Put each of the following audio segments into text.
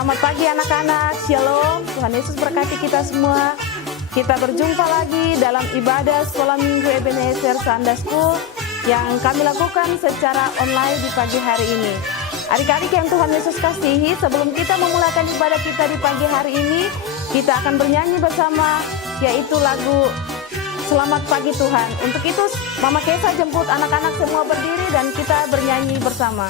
Selamat pagi anak-anak, Shalom, Tuhan Yesus berkati kita semua. Kita berjumpa lagi dalam ibadah sekolah minggu Ebenezer Sunday School yang kami lakukan secara online di pagi hari ini. Adik-adik yang Tuhan Yesus kasihi, sebelum kita memulakan ibadah kita di pagi hari ini, kita akan bernyanyi bersama, yaitu lagu Selamat Pagi Tuhan. Untuk itu, Mama Kesa jemput anak-anak semua berdiri dan kita bernyanyi bersama.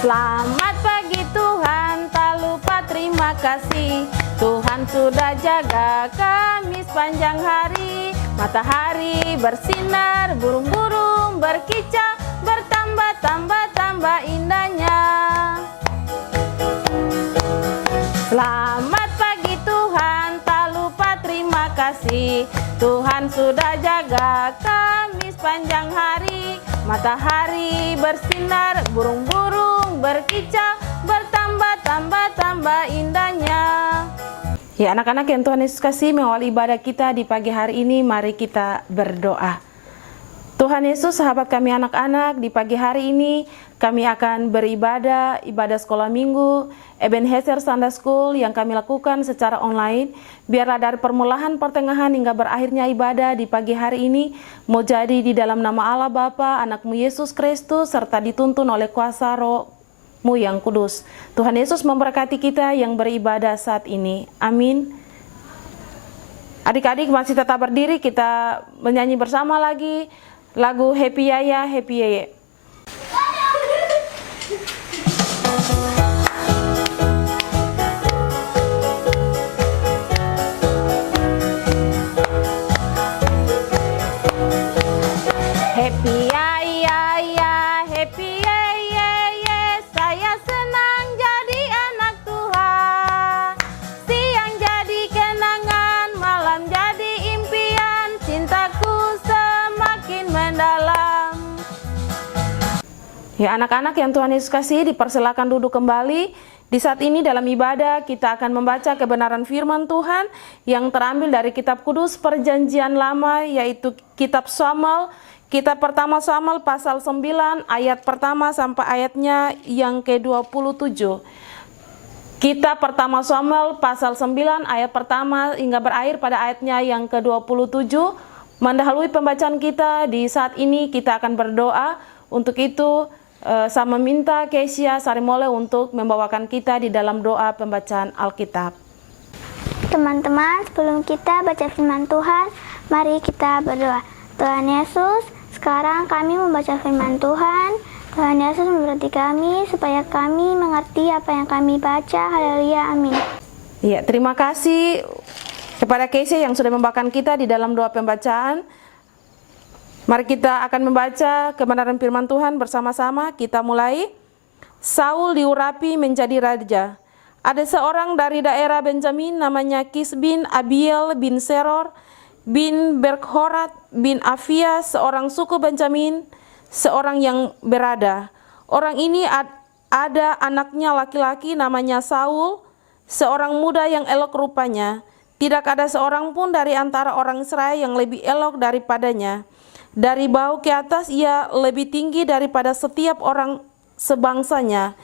Selamat pagi Tuhan, tak lupa terima kasih. Tuhan sudah jaga kami sepanjang hari. Matahari bersinar, burung-burung berkicau, bertambah-tambah indahnya. Selamat pagi Tuhan, tak lupa terima kasih. Tuhan sudah jaga kami sepanjang hari. Matahari bersinar, burung-burung berkicau, bertambah-tambah indahnya. Ya anak-anak yang Tuhan Yesus kasih, mengawali ibadah kita di pagi hari ini, mari kita berdoa. Tuhan Yesus, sahabat kami anak-anak, di pagi hari ini kami akan beribadah, ibadah sekolah minggu Ebenezer Sunday School yang kami lakukan secara online. Biarlah dari permulaan, pertengahan hingga berakhirnya ibadah di pagi hari ini mau jadi di dalam nama Allah Bapa, Anak-Mu Yesus Kristus, serta dituntun oleh kuasa Roh-Mu yang kudus. Tuhan Yesus memberkati kita yang beribadah saat ini. Amin. Adik-adik masih tetap berdiri, kita menyanyi bersama lagi lagu Happy Yaya, Happy Yeye. Happy Yaya, Happy Yeye, saya senang jadi anak Tuhan. Siang jadi kenangan, malam jadi impian, cintaku semakin mendalam. Ya anak-anak yang Tuhan Yesus kasih, dipersilakan duduk kembali. Di saat ini dalam ibadah kita akan membaca kebenaran firman Tuhan yang terambil dari kitab kudus Perjanjian Lama, yaitu kitab Samuel. Kitab pertama Samuel pasal 9 ayat pertama sampai ayatnya yang ke-27. Kitab pertama Samuel pasal 9 ayat pertama hingga berakhir pada ayatnya yang ke-27. Mendahului pembacaan kita di saat ini kita akan berdoa. Untuk itu saya meminta Kesia Sarimole untuk membawakan kita di dalam doa pembacaan Alkitab. Teman-teman, sebelum kita baca firman Tuhan, mari kita berdoa. Tuhan Yesus, sekarang kami membaca firman Tuhan. Tuhan Yesus memberkati kami supaya kami mengerti apa yang kami baca. Haleluya, amin. Ya, terima kasih kepada Kesia yang sudah membawakan kita di dalam doa pembacaan. Mari kita akan membaca kebenaran firman Tuhan bersama-sama. Kita mulai. Saul diurapi menjadi raja. Ada seorang dari daerah Benjamin namanya Kis bin Abiel bin Seror bin Berkhorat bin Afia, seorang suku Benjamin, seorang yang berada. Orang ini ada anaknya laki-laki namanya Saul, seorang muda yang elok rupanya. Tidak ada seorang pun dari antara orang Israel yang lebih elok daripadanya. Dari bahu ke atas ia lebih tinggi daripada setiap orang sebangsanya.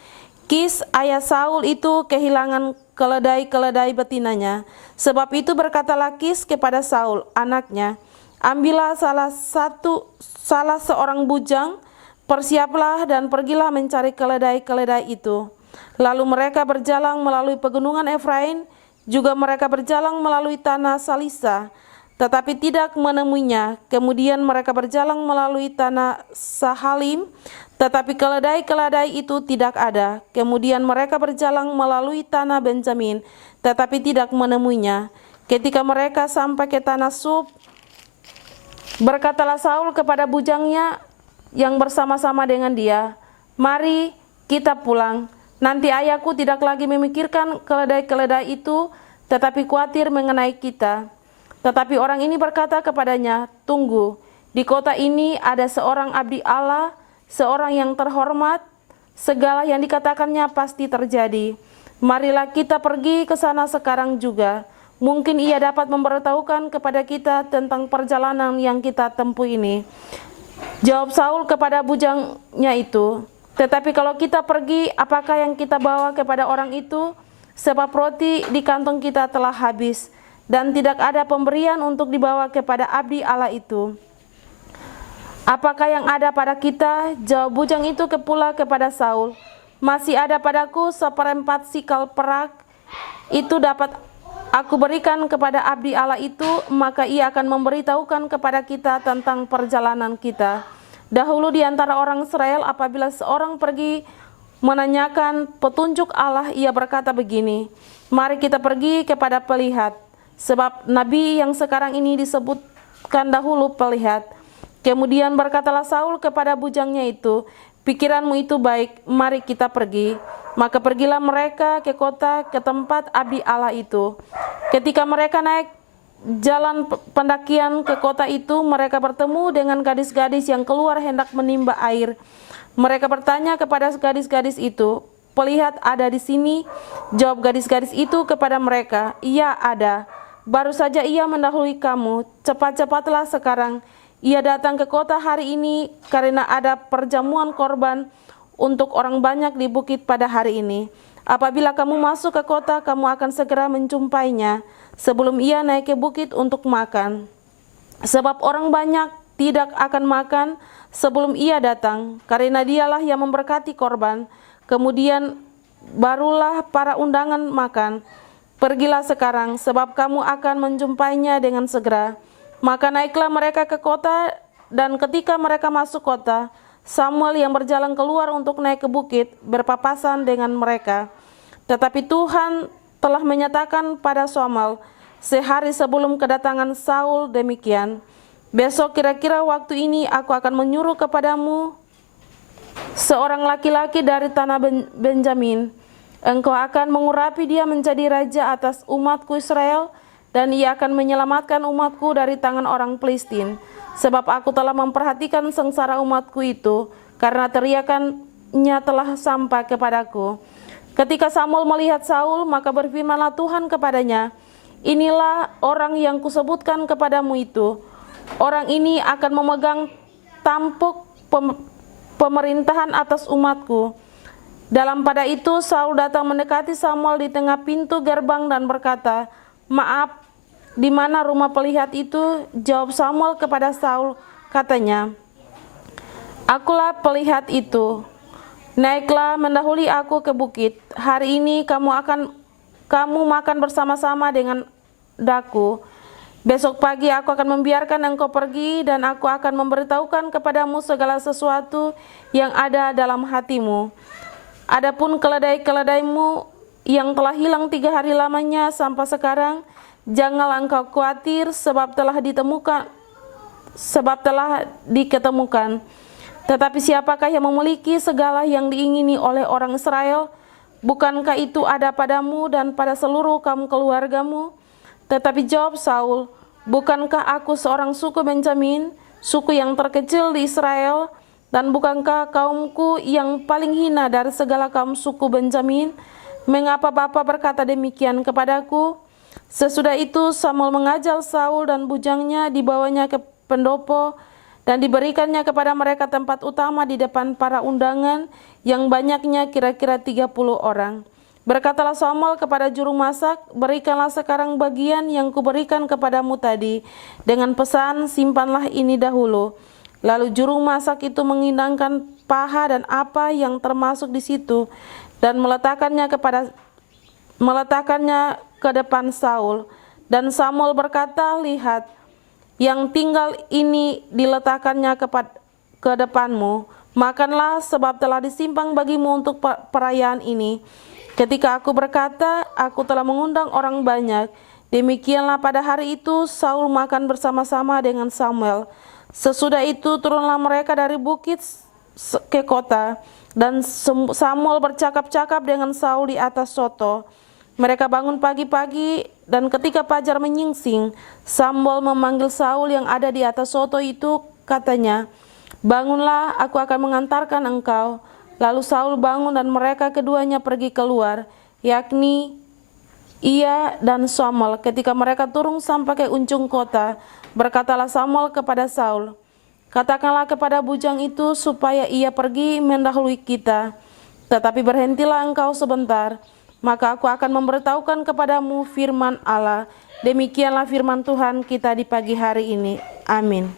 Kis ayah Saul itu kehilangan keledai-keledai betinanya. Sebab itu berkatalah Kis kepada Saul anaknya, ambillah salah seorang bujang, persiaplah dan pergilah mencari keledai-keledai itu. Lalu mereka berjalan melalui pegunungan Efraim, juga mereka berjalan melalui tanah Salisa, tetapi tidak menemuinya. Kemudian mereka berjalan melalui tanah Sahalim, tetapi keledai-keledai itu tidak ada. Kemudian mereka berjalan melalui tanah Benjamin, tetapi tidak menemuinya. Ketika mereka sampai ke tanah Sub, berkatalah Saul kepada bujangnya yang bersama-sama dengan dia, mari kita pulang. Nanti ayahku tidak lagi memikirkan keledai-keledai itu, tetapi khawatir mengenai kita. Tetapi orang ini berkata kepadanya, tunggu, di kota ini ada seorang abdi Allah, seorang yang terhormat, segala yang dikatakannya pasti terjadi. Marilah kita pergi ke sana sekarang juga. mungkin ia dapat memberitahukan kepada kita tentang perjalanan yang kita tempuh ini. Jawab Saul kepada bujangnya itu, tetapi kalau kita pergi, apakah yang kita bawa kepada orang itu? Sebab roti di kantong kita telah habis, dan tidak ada pemberian untuk dibawa kepada abdi Allah itu. Apakah yang ada pada kita? Jawab bujang itu pula kepada Saul, masih ada padaku 1/4 sikal perak, itu dapat aku berikan kepada abdi Allah itu, maka ia akan memberitahukan kepada kita tentang perjalanan kita. Dahulu di antara orang Israel, apabila seorang pergi menanyakan petunjuk Allah, ia berkata begini, mari kita pergi kepada pelihat, sebab nabi yang sekarang ini disebutkan dahulu pelihat. Kemudian berkatalah Saul kepada bujangnya itu, pikiranmu itu baik, mari kita pergi. Maka pergilah mereka ke kota, ke tempat abdi Allah itu. Ketika mereka naik jalan pendakian ke kota itu, mereka bertemu dengan gadis-gadis yang keluar hendak menimba air. Mereka bertanya kepada gadis-gadis itu, pelihat ada di sini? Jawab gadis-gadis itu kepada mereka, iya ada. Baru saja ia mendahului kamu, cepat-cepatlah sekarang. Ia datang ke kota hari ini karena ada perjamuan korban untuk orang banyak di bukit pada hari ini. Apabila kamu masuk ke kota, kamu akan segera menjumpainya sebelum ia naik ke bukit untuk makan. Sebab orang banyak tidak akan makan sebelum ia datang, karena dialah yang memberkati korban. Kemudian barulah para undangan makan. Pergilah sekarang, sebab kamu akan menjumpainya dengan segera. Maka naiklah mereka ke kota, dan ketika mereka masuk kota, Samuel yang berjalan keluar untuk naik ke bukit berpapasan dengan mereka. Tetapi Tuhan telah menyatakan pada Samuel sehari sebelum kedatangan Saul demikian, besok kira-kira waktu ini aku akan menyuruh kepadamu seorang laki-laki dari tanah Benjamin. Engkau akan mengurapi dia menjadi raja atas umatku Israel, dan ia akan menyelamatkan umatku dari tangan orang Filistin. Sebab aku telah memperhatikan sengsara umatku itu, karena teriakannya telah sampai kepadaku. Ketika Samuel melihat Saul, maka berfirmanlah Tuhan kepadanya, inilah orang yang kusebutkan kepadamu itu. Orang ini akan memegang tampuk pemerintahan atas umatku. Dalam pada itu Saul datang mendekati Samuel di tengah pintu gerbang dan berkata, maaf, di mana rumah pelihat itu? Jawab Samuel kepada Saul, katanya, akulah pelihat itu. Naiklah mendahului aku ke bukit. Hari ini kamu makan bersama-sama dengan daku. Besok pagi aku akan membiarkan engkau pergi, dan aku akan memberitahukan kepadamu segala sesuatu yang ada dalam hatimu. Adapun keledai-keledaimu yang telah hilang 3 hari lamanya sampai sekarang, janganlah engkau khawatir, sebab telah diketemukan. Tetapi siapakah yang memiliki segala yang diingini oleh orang Israel? Bukankah itu ada padamu dan pada seluruh kaum keluargamu? Tetapi jawab Saul, bukankah aku seorang suku Benjamin, suku yang terkecil di Israel? Dan bukankah kaumku yang paling hina dari segala kaum suku Benjamin? Mengapa Bapa berkata demikian kepadaku? Sesudah itu Samuel mengajar Saul dan bujangnya, dibawanya ke pendopo, dan diberikannya kepada mereka tempat utama di depan para undangan yang banyaknya kira-kira 30 orang. Berkatalah Samuel kepada juru masak, berikanlah sekarang bagian yang kuberikan kepadamu tadi, dengan pesan, simpanlah ini dahulu. Lalu juru masak itu mengindangkan paha dan apa yang termasuk di situ, dan meletakkannya ke depan Saul. Dan Samuel berkata, lihat, yang tinggal ini diletakkannya ke depanmu. Makanlah, sebab telah disimpang bagimu untuk perayaan ini. Ketika aku berkata, aku telah mengundang orang banyak. Demikianlah pada hari itu Saul makan bersama-sama dengan Samuel. Sesudah itu turunlah mereka dari bukit ke kota, dan Samuel bercakap-cakap dengan Saul di atas soto. Mereka bangun pagi-pagi, dan ketika fajar menyingsing, Samuel memanggil Saul yang ada di atas soto itu, katanya, bangunlah, aku akan mengantarkan engkau. Lalu Saul bangun dan mereka keduanya pergi keluar, yakni ia dan Samuel ketika mereka turun sampai ke ujung kota. Berkatalah Samuel kepada Saul, katakanlah kepada bujang itu supaya ia pergi mendahului kita. Tetapi berhentilah engkau sebentar, maka aku akan memberitahukan kepadamu firman Allah. Demikianlah firman Tuhan kita di pagi hari ini. Amin.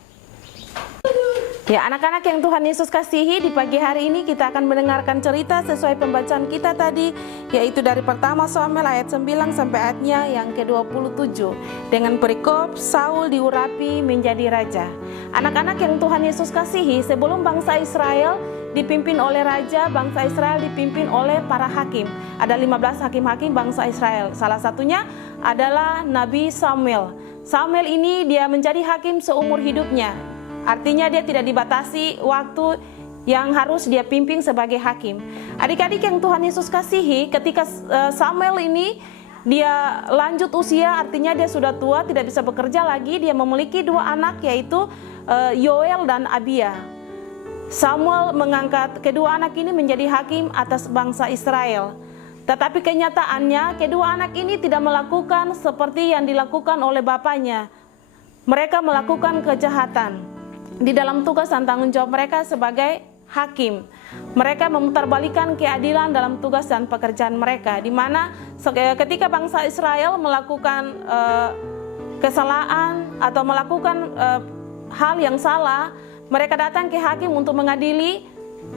Ya, anak-anak yang Tuhan Yesus kasihi, di pagi hari ini kita akan mendengarkan cerita sesuai pembacaan kita tadi, yaitu dari pertama Samuel ayat 9 sampai ayatnya yang ke-27 dengan perikop Saul diurapi menjadi raja. Anak-anak yang Tuhan Yesus kasihi, sebelum bangsa Israel dipimpin oleh raja, bangsa Israel dipimpin oleh para hakim. Ada 15 hakim-hakim bangsa Israel. Salah satunya adalah Nabi Samuel. Samuel ini dia menjadi hakim seumur hidupnya. Artinya dia tidak dibatasi waktu yang harus dia pimpin sebagai hakim. Adik-adik yang Tuhan Yesus kasihi, ketika Samuel ini dia lanjut usia, artinya dia sudah tua, tidak bisa bekerja lagi. Dia memiliki 2 anak, yaitu Yoel dan Abia. Samuel mengangkat kedua anak ini menjadi hakim atas bangsa Israel. Tetapi kenyataannya kedua anak ini tidak melakukan seperti yang dilakukan oleh bapaknya. Mereka melakukan kejahatan di dalam tugas dan tanggung jawab mereka sebagai hakim. Mereka memutarbalikkan keadilan dalam tugas dan pekerjaan mereka, di mana ketika bangsa Israel melakukan kesalahan atau melakukan hal yang salah, mereka datang ke hakim untuk mengadili.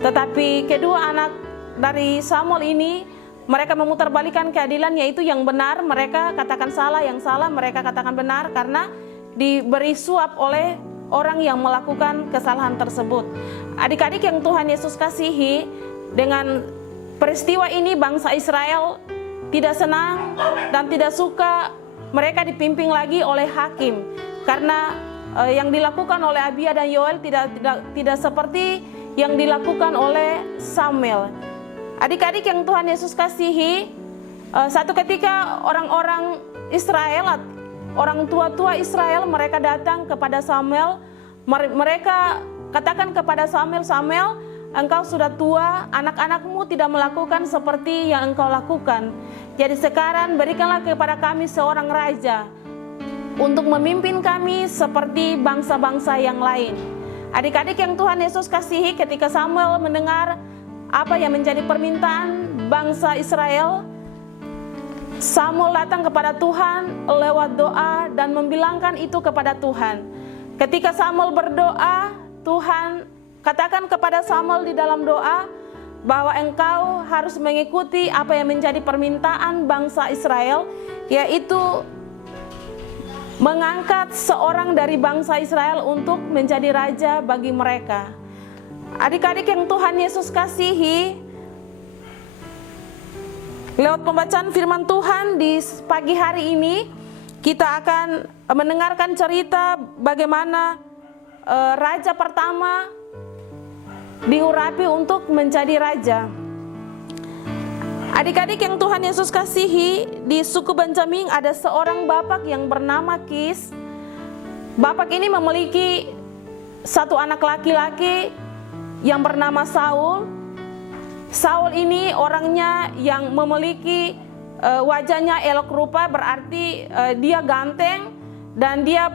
Tetapi kedua anak dari Samuel ini, mereka memutarbalikkan keadilan, yaitu yang benar mereka katakan salah, yang salah mereka katakan benar, karena diberi suap oleh orang yang melakukan kesalahan tersebut. Adik-adik yang Tuhan Yesus kasihi, dengan peristiwa ini bangsa Israel tidak senang dan tidak suka mereka dipimpin lagi oleh hakim, karena yang dilakukan oleh Abia dan Yoel tidak seperti yang dilakukan oleh Samuel. Adik-adik yang Tuhan Yesus kasihi, satu ketika orang-orang Israel, orang tua-tua Israel, mereka datang kepada Samuel. Mereka katakan kepada Samuel, Samuel, engkau sudah tua, anak-anakmu tidak melakukan seperti yang engkau lakukan. Jadi sekarang berikanlah kepada kami seorang raja untuk memimpin kami seperti bangsa-bangsa yang lain. Adik-adik yang Tuhan Yesus kasihi, ketika Samuel mendengar apa yang menjadi permintaan bangsa Israel, Samuel datang kepada Tuhan lewat doa dan membilangkan itu kepada Tuhan. Ketika Samuel berdoa, Tuhan katakan kepada Samuel di dalam doa bahwa engkau harus mengikuti apa yang menjadi permintaan bangsa Israel, yaitu mengangkat seorang dari bangsa Israel untuk menjadi raja bagi mereka. Adik-adik yang Tuhan Yesus kasihi, lewat pembacaan firman Tuhan di pagi hari ini, kita akan mendengarkan cerita bagaimana raja pertama diurapi untuk menjadi raja. Adik-adik yang Tuhan Yesus kasihi, di suku Benjamin ada seorang bapak yang bernama Kis. Bapak ini memiliki satu anak laki-laki yang bernama Saul. Saul ini orangnya yang memiliki wajahnya elok rupa, berarti dia ganteng, dan dia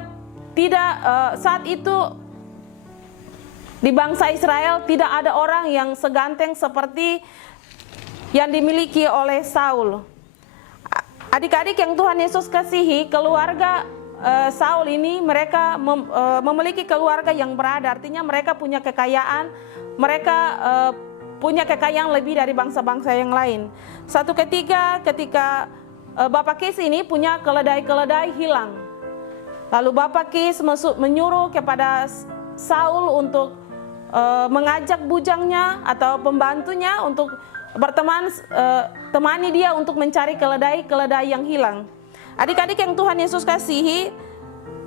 tidak saat itu di bangsa Israel tidak ada orang yang seganteng seperti yang dimiliki oleh Saul. Adik-adik yang Tuhan Yesus kasihi, keluarga Saul ini mereka memiliki keluarga yang berada, artinya mereka punya kekayaan, mereka punya kekayaan lebih dari bangsa-bangsa yang lain. Satu ketika Bapak Kis ini punya keledai-keledai hilang. Lalu Bapak Kis menyuruh kepada Saul untuk mengajak bujangnya atau pembantunya untuk berteman, temani dia untuk mencari keledai-keledai yang hilang. Adik-adik yang Tuhan Yesus kasihi,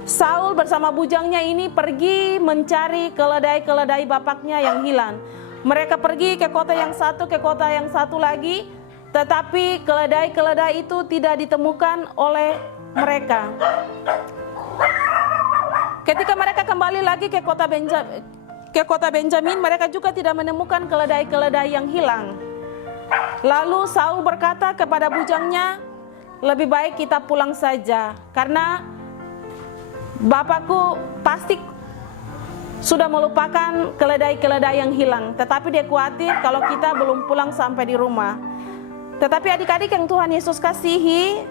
Saul bersama bujangnya ini pergi mencari keledai-keledai bapaknya yang hilang. Mereka pergi ke kota yang satu lagi, tetapi keledai-keledai itu tidak ditemukan oleh mereka. Ketika mereka kembali lagi ke kota Benjamin, mereka juga tidak menemukan keledai-keledai yang hilang. Lalu Saul berkata kepada bujangnya, lebih baik kita pulang saja, karena bapakku pasti sudah melupakan keledai-keledai yang hilang. Tetapi dia khawatir kalau kita belum pulang sampai di rumah. Tetapi adik-adik yang Tuhan Yesus kasihi,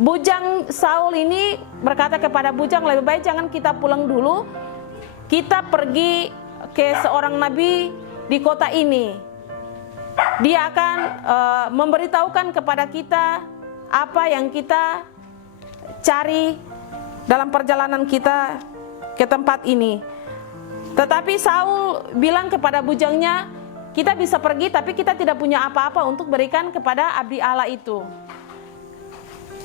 bujang Saul ini berkata kepada bujang, lebih baik jangan kita pulang dulu, kita pergi ke seorang nabi di kota ini. Dia akan memberitahukan kepada kita apa yang kita cari dalam perjalanan kita ke tempat ini. Tetapi Saul bilang kepada bujangnya, kita bisa pergi tapi kita tidak punya apa-apa untuk berikan kepada abdi Allah itu.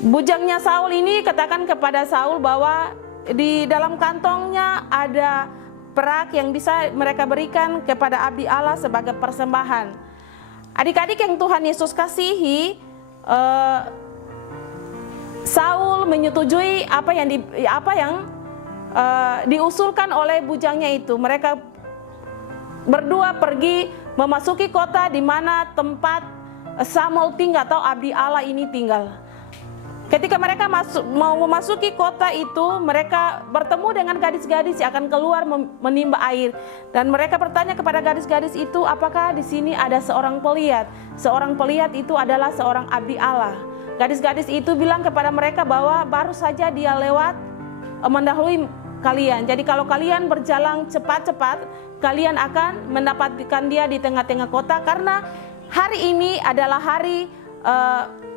Bujangnya Saul ini katakan kepada Saul bahwa di dalam kantongnya ada perak yang bisa mereka berikan kepada abdi Allah sebagai persembahan. Adik-adik yang Tuhan Yesus kasihi, Saul menyetujui apa yang diusulkan oleh bujangnya itu. Mereka berdua pergi memasuki kota di mana tempat Samuel tinggal atau abdi Allah ini tinggal. Ketika mereka mau memasuki kota itu, mereka bertemu dengan gadis-gadis yang akan keluar menimba air, dan mereka bertanya kepada gadis-gadis itu, apakah di sini ada seorang pelihat? Seorang pelihat itu adalah seorang abdi Allah. Gadis-gadis itu bilang kepada mereka bahwa baru saja dia lewat mendahului kalian. Jadi kalau kalian berjalan cepat-cepat, kalian akan mendapatkan dia di tengah-tengah kota, karena hari ini adalah hari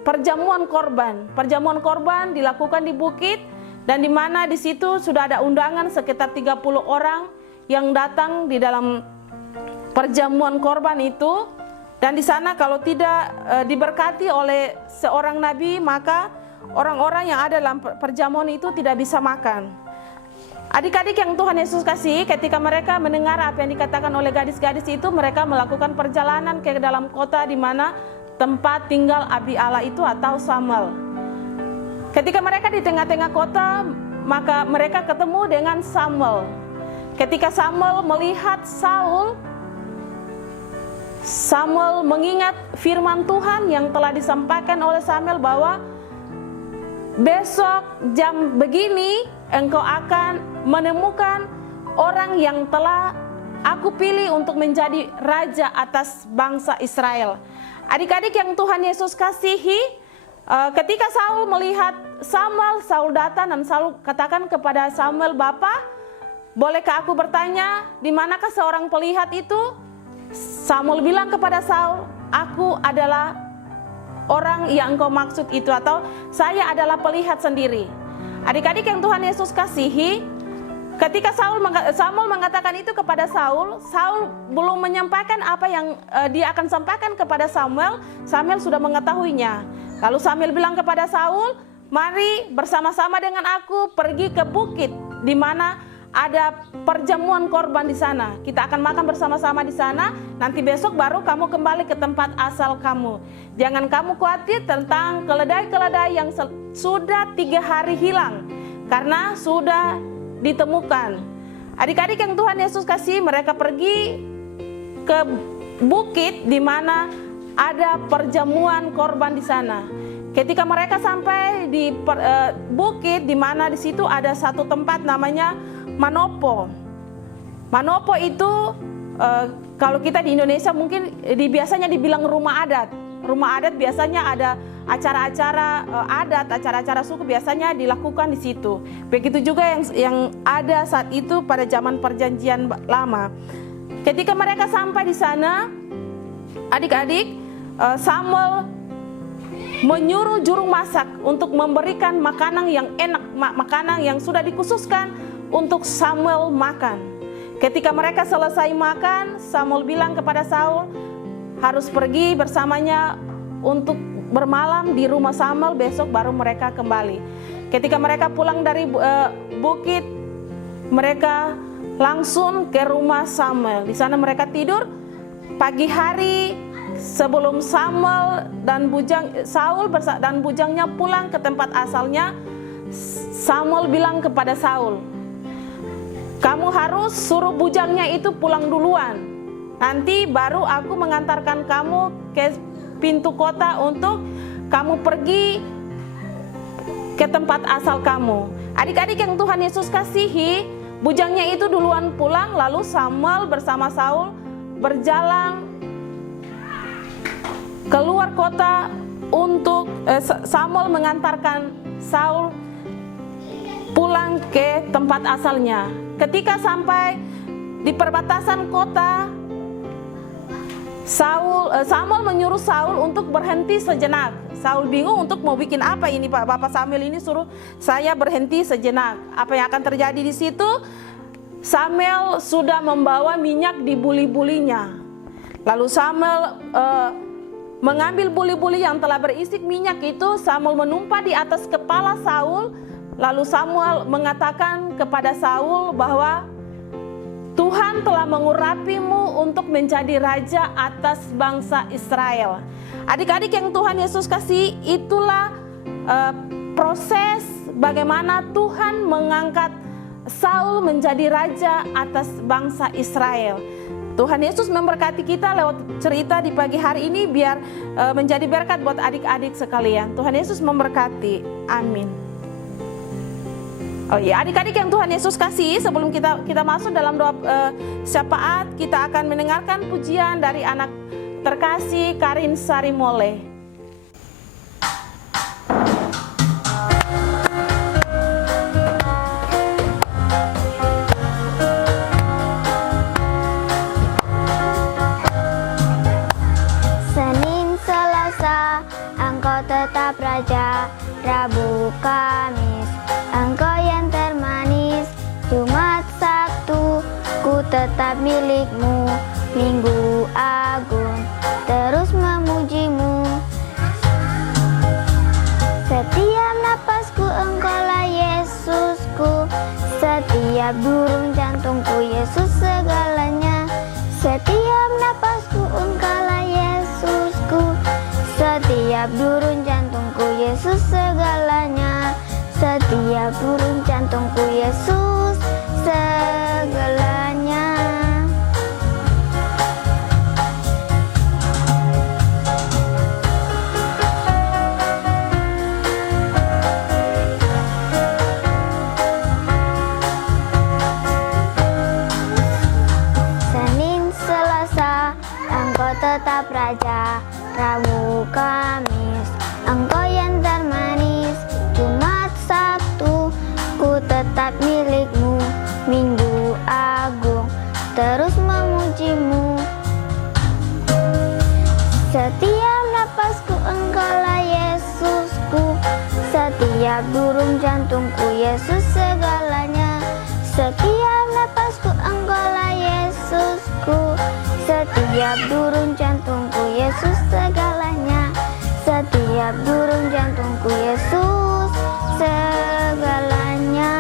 perjamuan korban. Perjamuan korban dilakukan di bukit, dan di mana di situ sudah ada undangan sekitar 30 orang yang datang di dalam perjamuan korban itu. Dan di sana kalau tidak diberkati oleh seorang nabi, maka orang-orang yang ada dalam perjamuan itu tidak bisa makan. Adik-adik yang Tuhan Yesus kasih, ketika mereka mendengar apa yang dikatakan oleh gadis-gadis itu, mereka melakukan perjalanan ke dalam kota di mana tempat tinggal abdi Allah itu atau Samuel. Ketika mereka di tengah-tengah kota, maka mereka ketemu dengan Samuel. Ketika Samuel melihat Saul, Samuel mengingat firman Tuhan yang telah disampaikan oleh Samuel bahwa besok jam begini engkau akan menemukan orang yang telah aku pilih untuk menjadi raja atas bangsa Israel. Adik-adik yang Tuhan Yesus kasihi, ketika Saul melihat Samuel, Saul datang dan Saul katakan kepada Samuel, "Bapak, bolehkah aku bertanya, di manakah seorang pelihat itu?" Samuel bilang kepada Saul, "Aku adalah orang yang engkau maksud itu," atau "Saya adalah pelihat sendiri." Adik-adik yang Tuhan Yesus kasihi, ketika Samuel mengatakan itu kepada Saul, Saul belum menyampaikan apa yang dia akan sampaikan kepada Samuel. Samuel sudah mengetahuinya. Lalu Samuel bilang kepada Saul, "Mari bersama-sama dengan aku pergi ke bukit di mana ada perjamuan korban di sana. Kita akan makan bersama-sama di sana. Nanti besok baru kamu kembali ke tempat asal kamu. Jangan kamu khawatir tentang keledai-keledai yang sudah 3 hari hilang, karena sudah ditemukan." Adik-adik yang Tuhan Yesus kasih, mereka pergi ke bukit di mana ada perjamuan korban di sana. Ketika mereka sampai di bukit di mana di situ ada satu tempat namanya Manopo. Manopo itu kalau kita di Indonesia mungkin biasanya dibilang rumah adat. Rumah adat biasanya ada acara-acara adat, acara-acara suku biasanya dilakukan di situ. Begitu juga yang ada saat itu pada zaman perjanjian lama. Ketika mereka sampai di sana, adik-adik, Samuel menyuruh juru masak untuk memberikan makanan yang enak, makanan yang sudah dikhususkan untuk Samuel makan. Ketika mereka selesai makan, Samuel bilang kepada Saul harus pergi bersamanya untuk bermalam di rumah Samuel, besok baru mereka kembali. Ketika mereka pulang dari bukit, mereka langsung ke rumah Samuel. Di sana mereka tidur. Pagi hari sebelum Saul dan bujangnya pulang ke tempat asalnya, Samuel bilang kepada Saul, "Kamu harus suruh bujangnya itu pulang duluan. Nanti baru aku mengantarkan kamu ke pintu kota untuk kamu pergi ke tempat asal kamu. Adik-adik yang Tuhan Yesus kasihi, bujangnya itu duluan pulang, lalu Samuel bersama Saul berjalan keluar kota untuk Samuel mengantarkan Saul pulang ke tempat asalnya. Ketika sampai di perbatasan kota, Samuel menyuruh Saul untuk berhenti sejenak. Saul bingung untuk mau bikin apa ini, Pak. Bapak Samuel ini suruh saya berhenti sejenak. Apa yang akan terjadi di situ? Samuel sudah membawa minyak di buli-bulinya. Lalu Samuel mengambil buli-buli yang telah berisi minyak itu, Samuel menumpah di atas kepala Saul. Lalu Samuel mengatakan kepada Saul bahwa Tuhan telah mengurapimu untuk menjadi raja atas bangsa Israel. Adik-adik yang Tuhan Yesus kasih, itulah proses bagaimana Tuhan mengangkat Saul menjadi raja atas bangsa Israel. Tuhan Yesus memberkati kita lewat cerita di pagi hari ini biar menjadi berkat buat adik-adik sekalian. Tuhan Yesus memberkati. Amin. Oh iya, adik-adik yang Tuhan Yesus kasih, sebelum kita masuk dalam doa syafaat, kita akan mendengarkan pujian dari anak terkasih Karin Sarimole. Senin, Selasa, Engkau tetap Raja. Rabu, Kamis, Engkau yang termanis. Jumat, Sabtu, ku tetap milik-Mu. Minggu agung, terus memuji-Mu. Setiap napasku Engkaulah Yesusku. Setiap burung jantungku Yesus segalanya. Setiap napasku Engkaulah Yesusku. Setiap burung jantungku Yesus segalanya. Setiap burung jantungku Yesus segalanya. Senin, Selasa, Engkau tetap Raja. Rabu, Kamis, Engkau yang termanis. Jumat, Sabtu, ku tetap milik-Mu. Minggu agung, terus memuji-Mu. Setiap napasku Engkaulah Yesusku. Setiap burung jantungku Yesus segalanya. Setiap napasku Engkaulah Yesusku. Setiap burung jantungku Yesus segalanya. Setiap burung jantungku Yesus segalanya.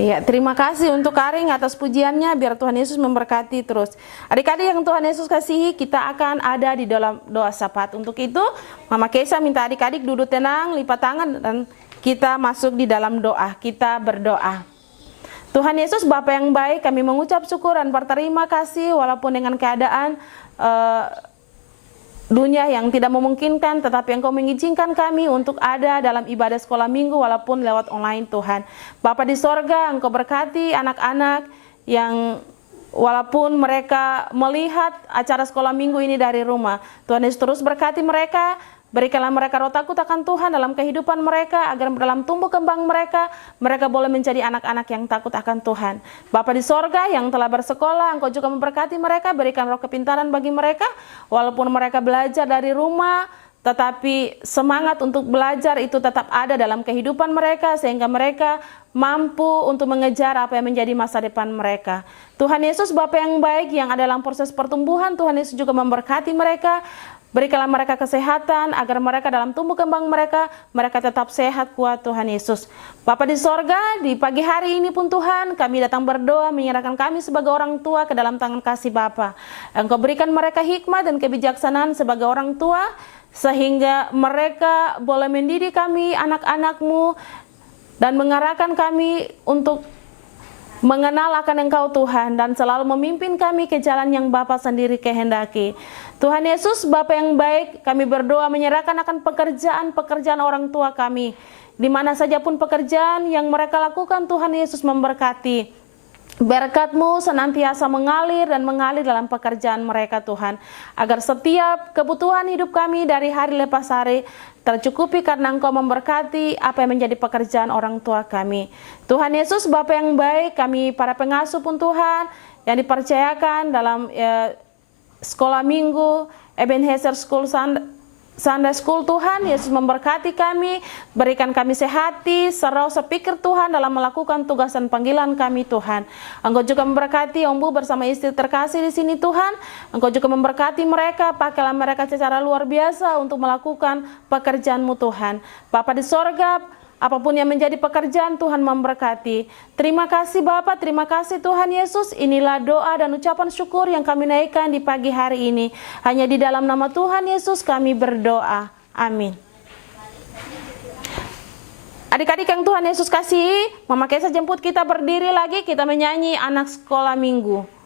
Ya, terima kasih untuk Karing atas pujiannya. Biar Tuhan Yesus memberkati terus. Adik-adik yang Tuhan Yesus kasihi, kita akan ada di dalam doa syafaat. Untuk itu, Mama Keisha minta adik-adik duduk tenang, lipat tangan, dan kita masuk di dalam doa. Kita berdoa. Tuhan Yesus, Bapa yang baik, kami mengucap syukur dan berterima kasih walaupun dengan keadaan dunia yang tidak memungkinkan, tetapi Engkau mengizinkan kami untuk ada dalam ibadah sekolah minggu walaupun lewat online, Tuhan. Bapa di sorga, Engkau berkati anak-anak yang walaupun mereka melihat acara sekolah minggu ini dari rumah. Tuhan Yesus terus berkati mereka. Berikanlah mereka roh takut akan Tuhan dalam kehidupan mereka, agar dalam tumbuh kembang mereka boleh menjadi anak-anak yang takut akan Tuhan. Bapa di sorga yang telah bersekolah, Engkau juga memberkati mereka, berikan roh kepintaran bagi mereka, walaupun mereka belajar dari rumah, tetapi semangat untuk belajar itu tetap ada dalam kehidupan mereka, sehingga mereka mampu untuk mengejar apa yang menjadi masa depan mereka. Tuhan Yesus, Bapa yang baik yang ada dalam proses pertumbuhan, Tuhan Yesus juga memberkati mereka. Berikanlah mereka kesehatan, agar mereka dalam tumbuh kembang mereka tetap sehat, kuat, Tuhan Yesus. Bapa di sorga, di pagi hari ini pun Tuhan, kami datang berdoa, menyerahkan kami sebagai orang tua ke dalam tangan kasih Bapa. Engkau berikan mereka hikmat dan kebijaksanaan sebagai orang tua, sehingga mereka boleh mendidik kami, anak-anak-Mu, dan mengarahkan kami untuk mengenal akan Engkau Tuhan, dan selalu memimpin kami ke jalan yang Bapa sendiri kehendaki. Tuhan Yesus, Bapa yang baik, kami berdoa menyerahkan akan pekerjaan orang tua kami. Di mana saja pun pekerjaan yang mereka lakukan, Tuhan Yesus memberkati. Berkat-Mu senantiasa mengalir dan mengalir dalam pekerjaan mereka Tuhan. Agar setiap kebutuhan hidup kami dari hari lepas hari tercukupi karena Engkau memberkati apa yang menjadi pekerjaan orang tua kami. Tuhan Yesus, Bapa yang baik, kami para pengasuh pun Tuhan yang dipercayakan dalam sekolah minggu, Ebenezer School Sunday School, Tuhan Yesus memberkati kami, berikan kami sehati, serau sepikir Tuhan dalam melakukan tugas dan panggilan kami Tuhan. Engkau juga memberkati Ombu bersama istri terkasih di sini Tuhan. Engkau juga memberkati mereka, pakailah mereka secara luar biasa untuk melakukan pekerjaan-Mu Tuhan. Bapa di sorga, apapun yang menjadi pekerjaan Tuhan memberkati. Terima kasih Bapa, terima kasih Tuhan Yesus. Inilah doa dan ucapan syukur yang kami naikkan di pagi hari ini. Hanya di dalam nama Tuhan Yesus kami berdoa. Amin. Adik-adik yang Tuhan Yesus kasihi, Mama Kesa jemput kita berdiri lagi, kita menyanyi anak sekolah minggu.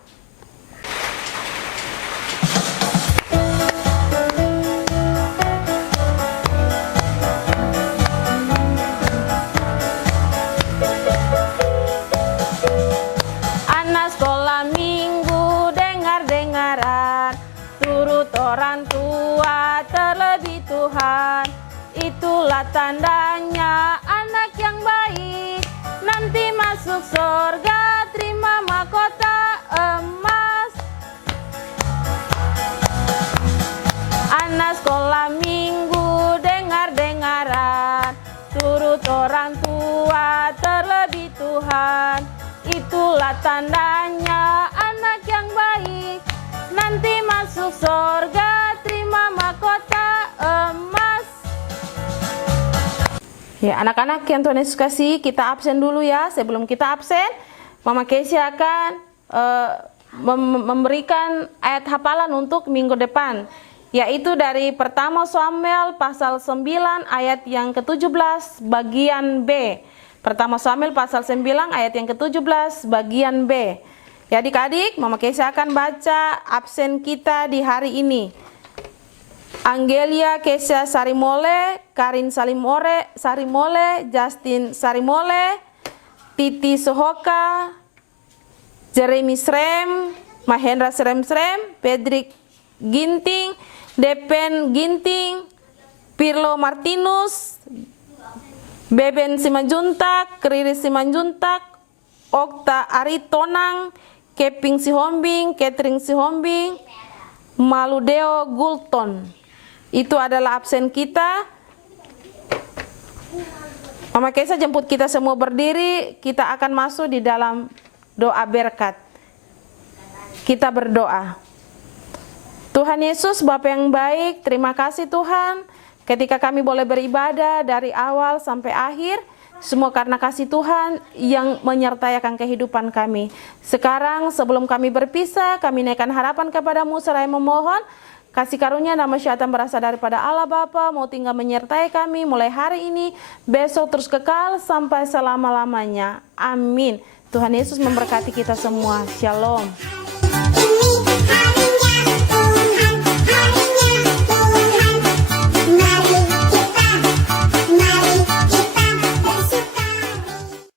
Orang tua terlebih Tuhan, itulah tandanya anak yang baik, nanti masuk surga terima mahkota emas. Anak sekolah minggu dengar-dengaran, turut orang tua terlebih Tuhan, itulah tandanya anak yang baik, nanti masuk surga terima mahkota emas. Ya, anak-anak yang Tuhan Yesus kasih, kita absen dulu ya. Sebelum kita absen, Mama Kesi akan memberikan ayat hafalan untuk minggu depan, yaitu dari pertama Samuel pasal 9 ayat yang ke-17 bagian B. Pertama Samuel pasal 9 ayat yang ke-17 bagian B. Ya adik-adik, Mama Kesi akan baca absen kita di hari ini. Angelia Kesia Sarimole, Karin Sarimole, Justin Sarimole, Titi Sohoka, Jeremy Srem, Mahendra Srem, Pedrik Ginting, Depen Ginting, Pirlo Martinus, Beben Simanjuntak, Riri Simanjuntak, Okta Aritonang, Keping Sihombing, Catering Sihombing, Maludeo Gulton. Itu adalah absen kita. Mama Kesa jemput kita semua berdiri, kita akan masuk di dalam doa berkat. Kita berdoa. Tuhan Yesus, Bapa yang baik, terima kasih Tuhan, ketika kami boleh beribadah dari awal sampai akhir, semua karena kasih Tuhan yang menyertai akan kehidupan kami. Sekarang sebelum kami berpisah, kami naikkan harapan kepadamu seraya memohon kasih karunia dan masyarakat berasal daripada Allah Bapa mau tinggal menyertai kami mulai hari ini, besok terus kekal sampai selama-lamanya. Amin. Tuhan Yesus memberkati kita semua. Shalom.